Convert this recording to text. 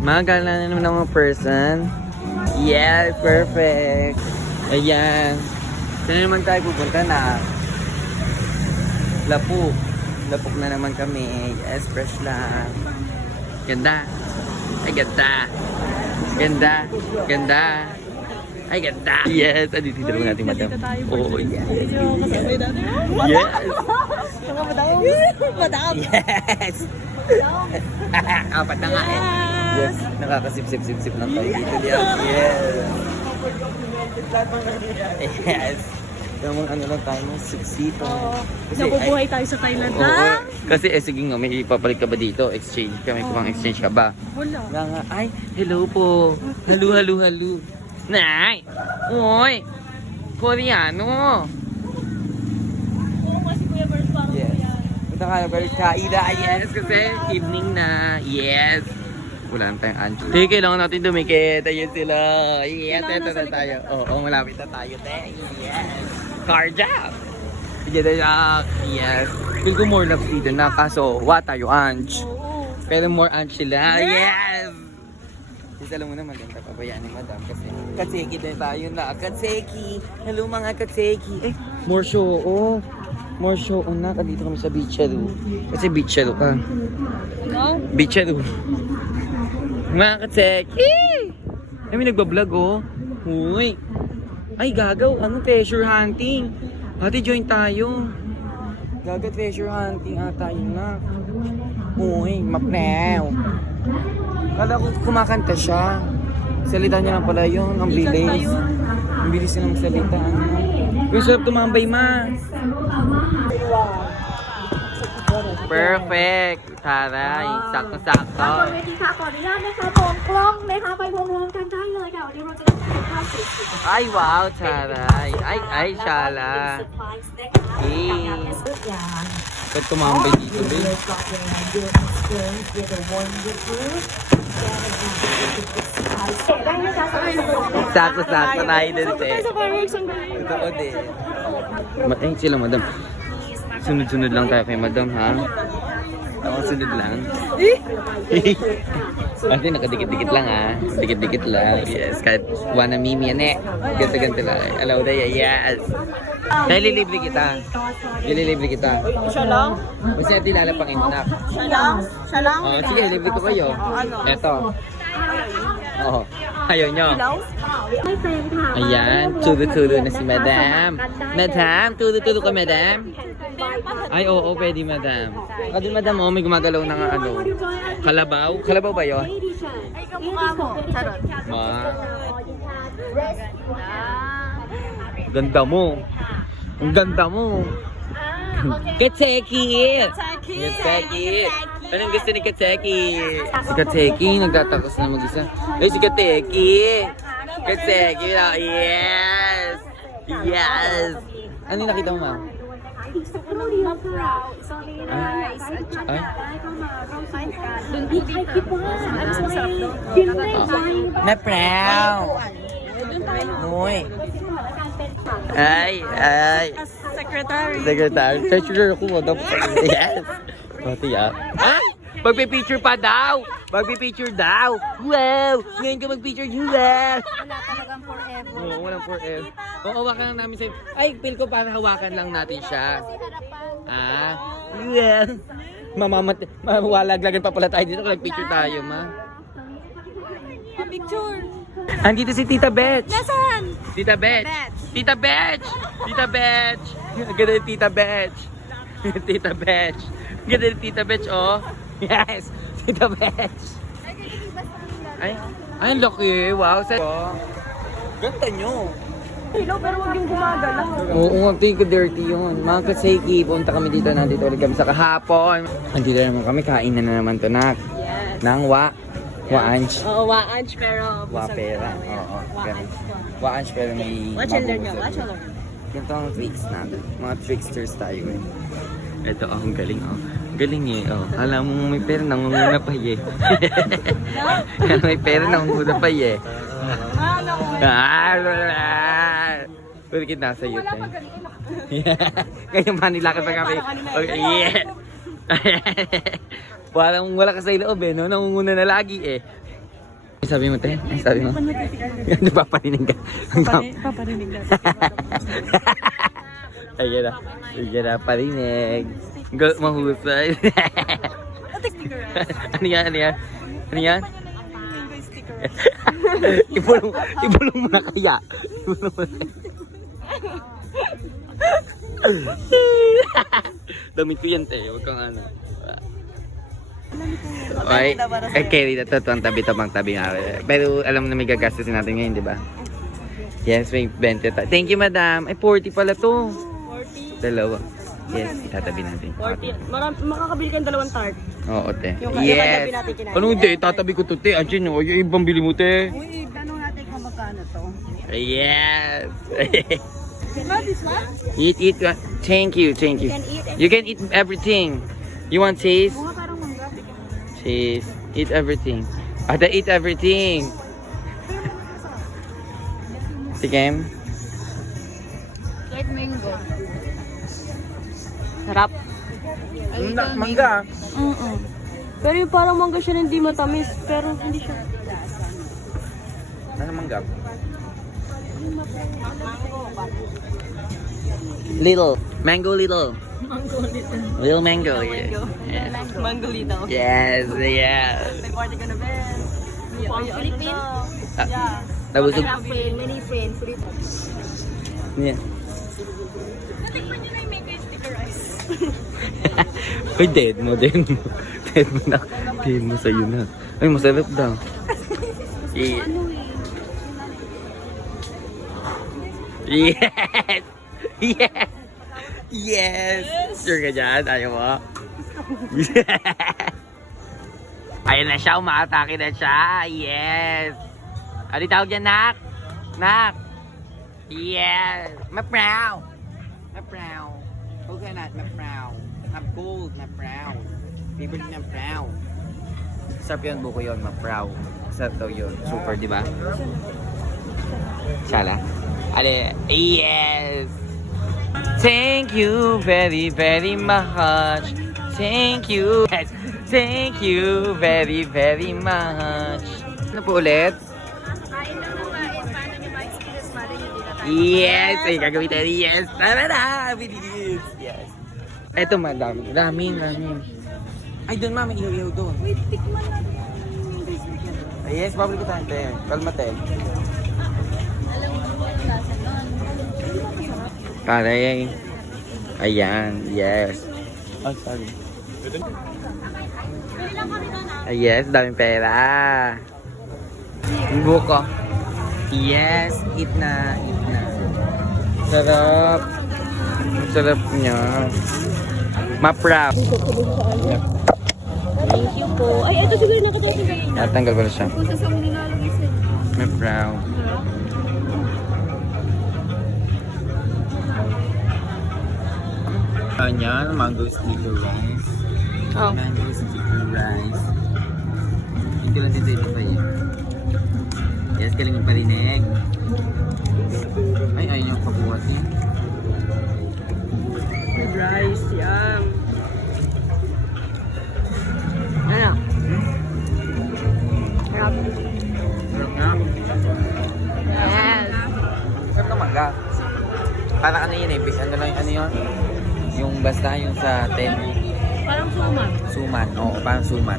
Magala na naman ang mga person. Yes, perfect. Ayan. Saan na naman tayo pupunta na? Lapuk. Lapuk na naman kami. Yes, fresh lang. Ganda. Ay, ganda. Ganda. Ganda. Ay, ganda. Yes. Andito yung dalawa natin, madam. Oo, yes. Natin. Yes. Mga madam. Madam. Yes. Apat na nga eh. Yes. Nakakasip-sip-sip-sip lang tayo dito. Yes. Yes. Yes. Mga ano lang tayo, mga siksito. Kasi, Nabubuhay tayo sa Thailand na. oo. Kasi eh, sige nga, may ipapalit ka ba dito? Exchange ka? May kumang exchange ka ba? Wala. Nga nga, ay, hello po. Hello, hello, hello. Nay! Uy! Koreano! Yes. Punta ka na ba kaida? Yes, kasi evening na. Yes. Wala na tayong ancho. Hindi, kailangan natin dumikit. Ayun sila. Yes, Kailangan nasa na tayo. Oo, malapit na tayo. Te. Yes. Car job. Sige na yak. Yes. Feel ko more laps dito na. Kaso, wa tayo anch. Oo. Pero more anch sila. Yes! Kasi alam mo naman, ganda pabayaan ni madam kasi katseki din tayo na. Katseki! Hello mga katseki! Eh, more show, oh. More show, oh na. Dito kami sa Bicharu. Kasi Bicharu ka. No? Bicharu. Mga katseki! Ay, may nagbablog, oh. Uy! Ay, gagaw. Ano, treasure hunting? Ate, join tayo. Gaga treasure hunting ata yun na. Uy, maprew. Kala ko kumakanta siya. Salita niya lang pala yun. Ang bilis. Ang bilis niya ng salita. Ano? Yung sarap tumambay, ma. perfect ถ่ายแล้วอีสักสักก็บนเวทีค่ะขออนุญาตนะคะมองกล้องนะคะไปวงรวมกันได้เลยค่ะวันนี้เราจะได้ถ่ายภาพสวยๆไอ้ว้าวชาลาไอ้ไอ้ชาลาอีก็ก็มองไปดีตรงนี้ Sakto-sakto tayo din, eh. Totoo din. Matangin sila, madam. Sunod-sunod lang tayo kay madam, ha? Ako sunod lang. Eh! Ate, nakadikit-dikit lang, ha? Dikit-dikit lang. Yes, kahit wanna mimi, ane. Eh. Ganto-ganto lang. Alaw na, yes. Kaya lilibre kita. Lilibre kita. Siya lang? Kasi ate lalapangin na. Siya lang? Siya lang? Oh, sige, lilibre ko kayo. Oh, ano? Eto. Oo. Oh, ayaw nyo. Ayan, tulo-tulo na si madam. Madam, tulo-tulo ka, madam. Ay, oo, pwede, Madam. Kasi, Madam, oh, may gumagalaw na nga, ano. Kalabaw? Kalabaw ba yun? Ay, kamukha mo. Charot. Ma. Ganda mo. Ang ganda mo. Katseki! Katseki! Katseki! Anong gusto ni Katseki? Si Katseki, nagtatakos na mag-isa. Ay, si Katseki! Katseki! ah, Yes! Yes! Ano yung nakita mo, ma'am? อีกสักครู่เดียวค่ะสวัสดีนะอยากให้ทุกท่านได้เข้ามาร่วมสนุกกันดึงที่ใครคิดว่าอันสวยกินได้ไหมแม่แปรวนุ้ยเอ้ยเอ้ย secretary secretary secretary ko daw yes pati ah magpi-picture pa daw magpi-picture daw wow ngayon ka mag-picture you well Oo, walang forever. Oo, hawakan lang namin sa'yo. Ay, feel ko para hawakan lang natin siya. Ah? Wow! Mamamat, mawalaglagan pa pala tayo dito kung nagpicture tayo, ma. Picture. Andito si Tita Betch. Nasaan? Tita Betch. Betch. Tita Betch. Tita Betch. Ganda ni Tita Betch. Tita Betch. Ganda ni Tita Betch, oh. Yes. Tita Betch. Ay, ay, ang laki. Wow. Sa... Ganda nyo. Hello, pero huwag yung gumagalaw. Oo, ang tingin ko dirty yun. Mga kaseki, punta kami dito. Nandito ulit kami sa kahapon. Nandito naman kami. Kain na, na naman to, nak. Yes. Nang wa. Waanch. Oo, waanch pero... Wa pera. Oo. Waanch. Waanch pero may... Watch and learn nyo. Watch and learn. Ganito ang tricks natin. Mga tricksters tayo eh. Ito, oh, ang galing oh. Galing eh, oh. Alam mo may pera, nangunguna pa eh. may pera, nangunguna pa eh. Ano ko Ah, Pwede kita nasa youth eh. Kaya manilakad pa kami. Okay, yeah. Parang wala ka sa loob eh, no? Nangunguna na lagi eh. Sabi mo, te? Ano sabi mo? Ano paparinig ka? Paparinig na. Ayan na. Ayan na, parinig. Go, mahusay. ano yan? Ano yan? Ano yan? ibulong, ibulong mo na kaya. Ibulong mo na. Damit ko yan, te. Huwag kang ano. Okay, eh, carry na to. Ang tabi, tabang tabi nga. Pero alam na may gagastusin natin ngayon, di ba? Yes, may 20 ta. Thank you, madam. Ay, 40 pala to. 40. Dalawa. Yes, itatabi natin. 40. Maram, makakabili kang dalawang tart. Oo, te. Yung- yung Yes. natin kinain. Ano hindi? Tatabi ko to, te. Andiyan, oh. Yung ibang bili mo, te. Uy, tanong natin kung magkano to. Yes. Diba, this one? eat, eat. uh, Thank you, thank you. Can eat You can eat everything. You want cheese? Mga parang mangga. Cheese. Eat everything. Ada, eat everything. Sige. Sarap. Mangga. Mm Pero yung parang mangga siya na hindi matamis. Pero hindi siya. Ano mangga? Little. Mango little. Mango little. Little mango. Yes. Yes. Mango little. Yes, yes. May party ka na, Ben. Pang Philippine? Ah, Yeah. Tapos, friend, many friends. yeah. Uy, dead mo, dead mo. Dead mo na. Dead mo sa'yo na. Ay, masarap daw. Yeah. Yes! Yes! Yes! Sure ka dyan? Ayaw mo? Ayun na siya, umaatake na siya. Yes! Ano tawag dyan, Nak? Nak! Yes! Maprow! Maprow! Coconut, maprow. I'm cold, maprow. Favorite na prow. Sarap yun, buko yun, maprow. Sarap daw yun. Super, di ba? Shala? Ale, yes! Thank you very, very much. Thank you. Yes. Thank you very, very much. Ano po ulit? Ng Yes! Ay, gagawin tayo. Yes! Tara na! Bilis! Yes! Eto, madami. Raming, raming. Ay, doon, mami. Ihaw-ihaw doon. Wait, tikman natin yung. Ay, yes, babalik ko tayo. te. Kalma, te. Alam mo po ang lasa nun. Taray. Ayan, yes. Oh, sorry. Ay, yes, daming pera. Yung buko. Yes, eat na, eat na. Sarap. Sarap niya. Maprap. Thank you po. Ay, ito siguro nakatawa sa Natanggal pala siya. Kung sa mong nilalagay sa Maprap. Kanya, mango sticker rice. Oh. Mango sticker rice. Hindi lang dito ito pa yun. Yes, galing yung parinig. Ay, ayun yung pabuhat niya. Rice, yum. Yun eh, ano lang, ano yun? Yung basta yung sa 10 Parang suman. suman. Oo, parang suman.